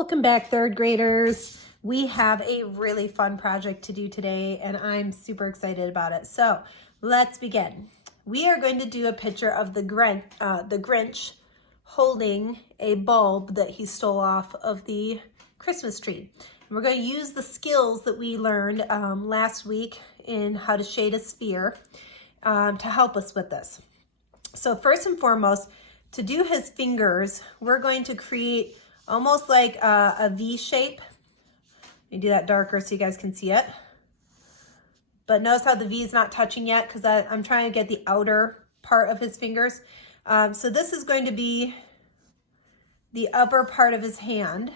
Welcome back, third graders. We have a really fun project to do today, and I'm super excited about it. So let's begin. We are going to do a picture of the Grinch holding a bulb that he stole off of the Christmas tree. And we're going to use the skills that we learned last week in how to shade a sphere to help us with this. So first and foremost, to do his fingers, we're going to create almost like a V shape. Let me do that darker so you guys can see it. But notice how the V is not touching yet because I'm trying to get the outer part of his fingers. So this is going to be the upper part of his hand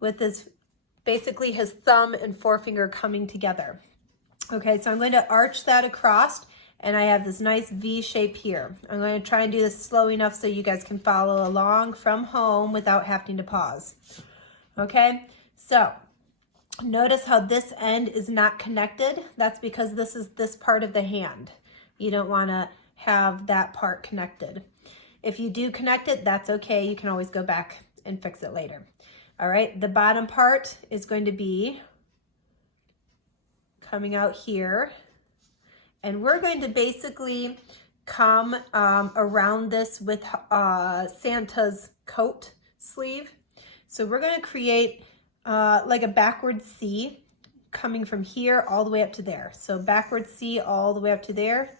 with basically his thumb and forefinger coming together. Okay, so I'm going to arch that across, and I have this nice V shape here. I'm going to try and do this slow enough so you guys can follow along from home without having to pause. Okay, so notice how this end is not connected. That's because this is this part of the hand. You don't want to have that part connected. If you do connect it, that's okay. You can always go back and fix it later. All right, the bottom part is going to be coming out here. And we're going to basically come around this with Santa's coat sleeve. So we're going to create like a backward C coming from here all the way up to there. So backward C all the way up to there.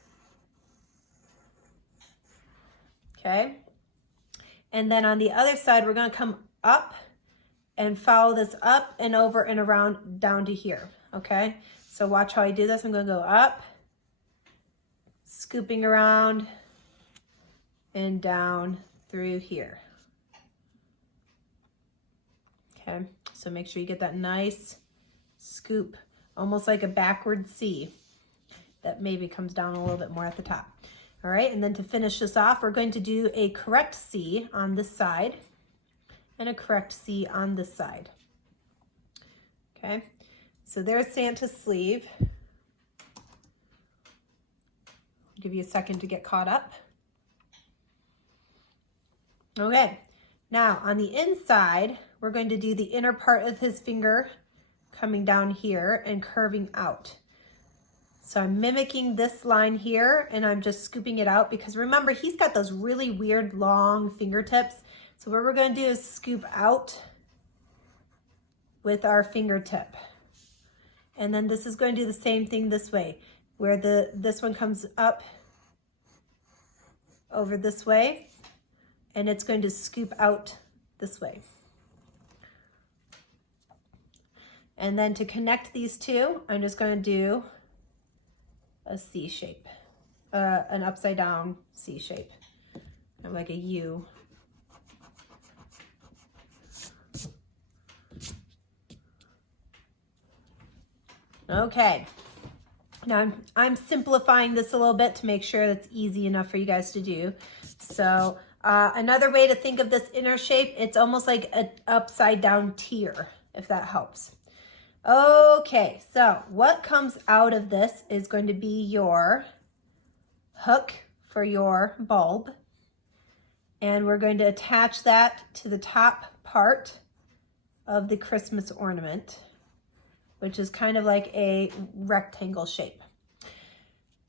Okay. And then on the other side, we're going to come up and follow this up and over and around down to here. Okay. So watch how I do this. I'm going to go up, scooping around and down through here. Okay, so make sure you get that nice scoop, almost like a backward C that maybe comes down a little bit more at the top. All right, and then to finish this off, we're going to do a correct C on this side and a correct C on this side. Okay, so there's Santa's sleeve. Give you a second to get caught up. Okay, now on the inside, we're going to do the inner part of his finger coming down here and curving out. So I'm mimicking this line here and I'm just scooping it out because remember, he's got those really weird long fingertips. So what we're going to do is scoop out with our fingertip. And then this is going to do the same thing this way, where this one comes up over this way, and it's going to scoop out this way. And then to connect these two, I'm just going to do a C shape, an upside down C shape, kind of like a U. Okay. Now I'm simplifying this a little bit to make sure that's easy enough for you guys to do. So another way to think of this inner shape, it's almost like an upside down tier, if that helps. Okay, so what comes out of this is going to be your hook for your bulb. And we're going to attach that to the top part of the Christmas ornament, which is kind of like a rectangle shape.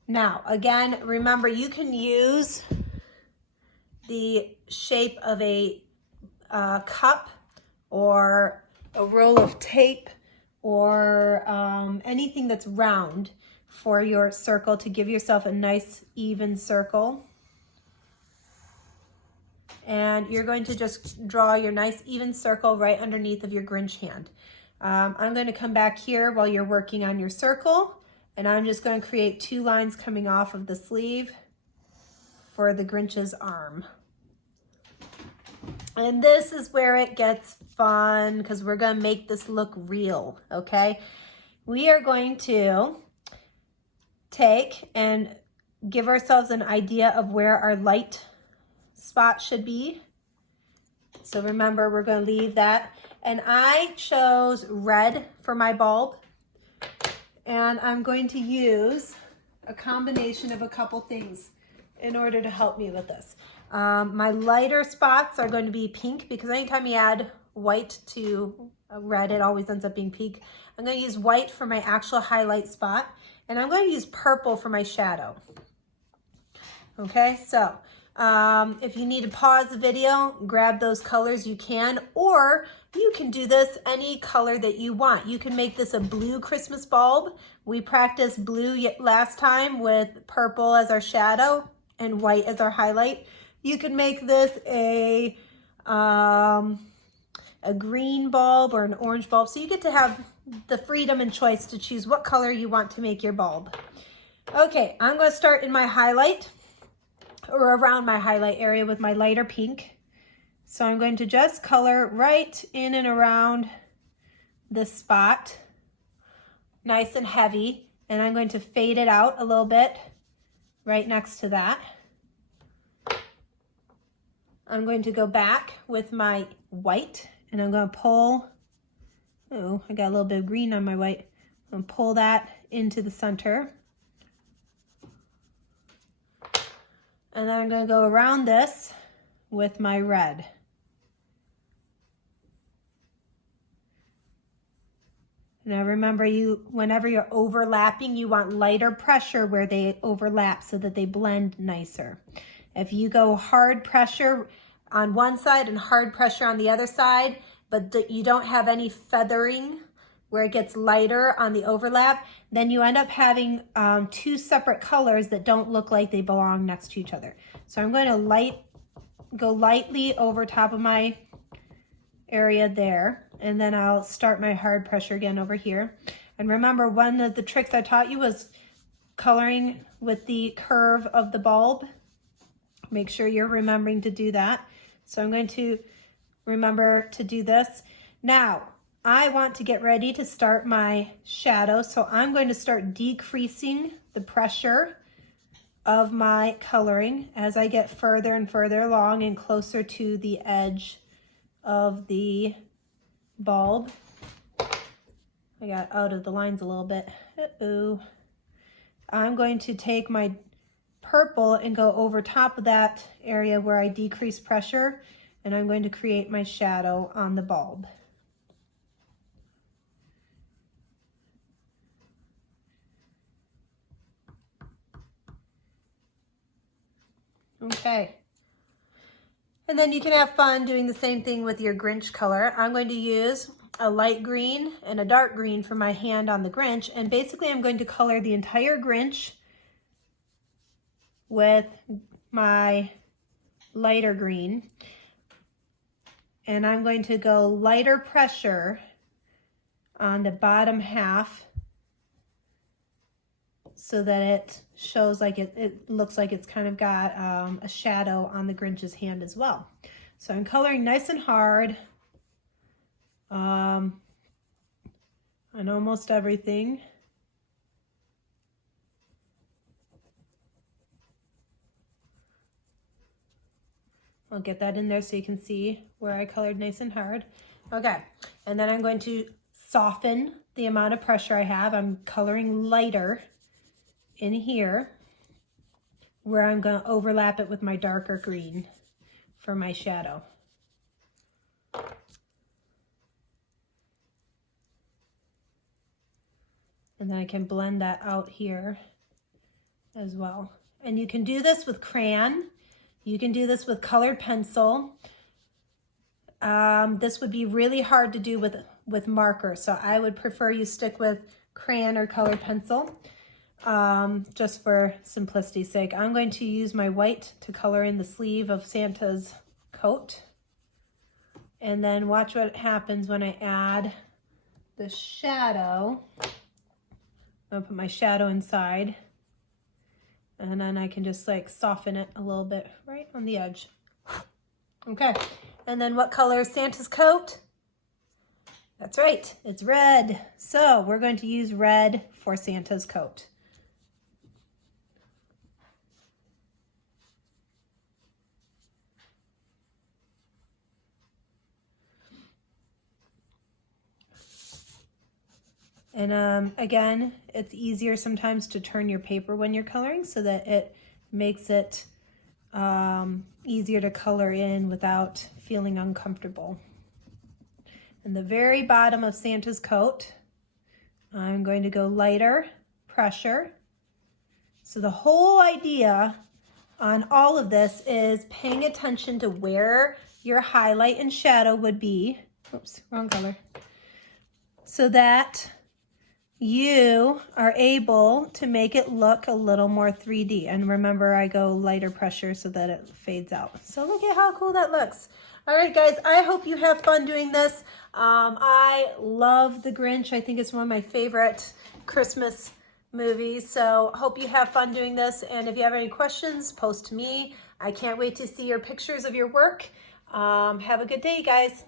Now, again, remember you can use the shape of a cup or a roll of tape or anything that's round for your circle to give yourself a nice even circle. And you're going to just draw your nice even circle right underneath of your Grinch hand. I'm going to come back here while you're working on your circle, and I'm just going to create two lines coming off of the sleeve for the Grinch's arm. And this is where it gets fun because we're going to make this look real, okay? We are going to take and give ourselves an idea of where our light spot should be. So remember, we're going to leave that. And I chose red for my bulb. And I'm going to use a combination of a couple things in order to help me with this. My lighter spots are going to be pink because anytime you add white to red. It always ends up being pink. I'm going to use white for my actual highlight spot, and I'm going to use purple for my shadow. Okay, so if you need to pause the video, grab those colors, you can, or you can do this any color that you want. You can make this a blue Christmas bulb. We practiced blue last time with purple as our shadow and white as our highlight. You can make this a green bulb or an orange bulb. So you get to have the freedom and choice to choose what color you want to make your bulb. Okay, I'm going to start in my highlight, or around my highlight area, with my lighter pink. So I'm going to just color right in and around this spot, nice and heavy, and I'm going to fade it out a little bit right next to that. I'm going to go back with my white, and I'm going to pull, oh, I got a little bit of green on my white. I'm going to pull that into the center. And then I'm going to go around this with my red. Now remember, whenever you're overlapping, you want lighter pressure where they overlap so that they blend nicer. If you go hard pressure on one side and hard pressure on the other side, but you don't have any feathering where it gets lighter on the overlap, then you end up having two separate colors that don't look like they belong next to each other. So I'm going to go lightly over top of my area there, and then I'll start my hard pressure again over here. And remember, one of the tricks I taught you was coloring with the curve of the bulb. Make sure you're remembering to do that. So I'm going to remember to do this. Now, I want to get ready to start my shadow, so I'm going to start decreasing the pressure of my coloring as I get further and further along and closer to the edge of the bulb. I got out of the lines a little bit. Uh-oh. I'm going to take my purple and go over top of that area where I decrease pressure, and I'm going to create my shadow on the bulb. Okay. And then you can have fun doing the same thing with your Grinch color. I'm going to use a light green and a dark green for my hand on the Grinch. And basically I'm going to color the entire Grinch with my lighter green. And I'm going to go lighter pressure on the bottom half so that it shows like it looks like it's kind of got a shadow on the Grinch's hand as well. So I'm coloring nice and hard on almost everything. I'll get that in there so you can see where I colored nice and hard. Okay, and then I'm going to soften the amount of pressure I have. I'm coloring lighter in here where I'm going to overlap it with my darker green for my shadow. And then I can blend that out here as well. And you can do this with crayon. You can do this with colored pencil. This would be really hard to do with marker, so I would prefer you stick with crayon or colored pencil. Just for simplicity's sake. I'm going to use my white to color in the sleeve of Santa's coat. And then watch what happens when I add the shadow. I'm going to put my shadow inside. And then I can just like soften it a little bit right on the edge. Okay, and then what color is Santa's coat? That's right, it's red. So we're going to use red for Santa's coat. And again, it's easier sometimes to turn your paper when you're coloring so that it makes it easier to color in without feeling uncomfortable. And the very bottom of Santa's coat, I'm going to go lighter pressure. So the whole idea on all of this is paying attention to where your highlight and shadow would be. Oops, wrong color. So that you are able to make it look a little more 3D. And remember, I go lighter pressure so that it fades out. So look at how cool that looks. All right, guys, I hope you have fun doing this. I love The Grinch. I think it's one of my favorite Christmas movies. So hope you have fun doing this. And if you have any questions, post to me. I can't wait to see your pictures of your work. Have a good day, guys.